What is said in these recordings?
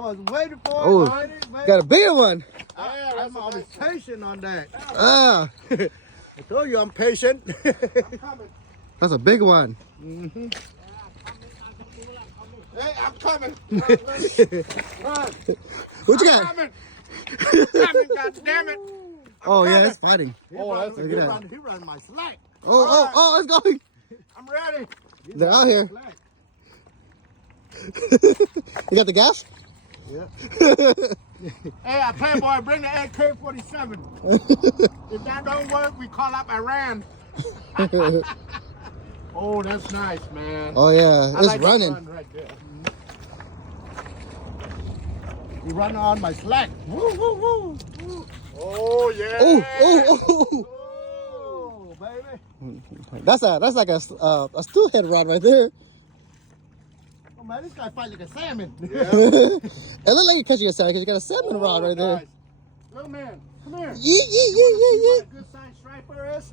I was waiting for Oh, got a bigger one. I'm always patient on that. Ah, I told you I'm patient. that's a big one. Mm-hmm. Hey, I'm coming. Run. What you I'm got? coming. I'm coming, God damn it. Oh yeah, it's fighting. Oh, that's a Look good at that. run. He ran my slack. Oh, it's going. I'm ready. They're out here. You got the gas? Yeah. Hey, I tell you, boy, bring the AK-47. If that don't work, we call up Iran. Oh, that's nice, man. Oh yeah, I it's like that running. run right there. You run on my slack. Woo, woo, woo. Oh yeah. Oh. Oh, baby. That's like a steelhead rod right there. Oh man, this guy fight like a salmon. It looked like you're catching a salmon because you got a salmon rod right there. Guys. Little man, come here. Yeah. What a good size striper is?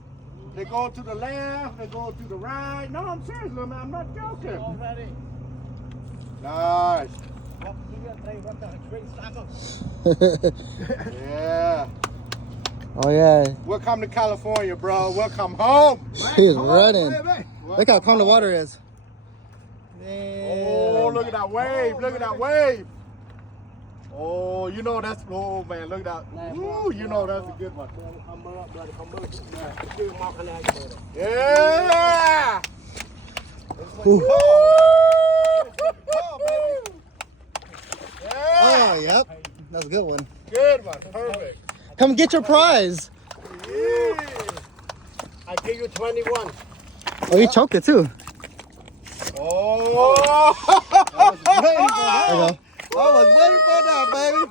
They go to the left, they go to the right. No, I'm serious, little man. I'm not joking. Already. Nice. Yeah. Oh yeah. Welcome to California, bro. Welcome home. He's running. Look how calm the water is. Oh, look at that wave. Look at that wave. Oh, you know that's, oh man, look at that. Ooh, you know that's a good one. Yeah. Oh, yep. That's a good one. Good one. Perfect. Come get your prize. Yeah. I give you 21. Oh, you choked it too. Oh. I was waiting for that, baby.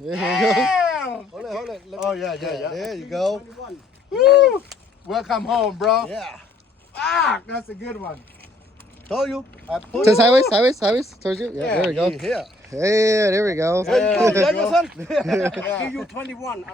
There you go. Hold it. Oh, yeah. There you go. Woo. Welcome home, bro. Yeah. Ah, that's a good one. Told you. Just Sideways, towards you. Yeah, there we go. Yeah. Yeah, there we go. There you go, There you go. I give you 21.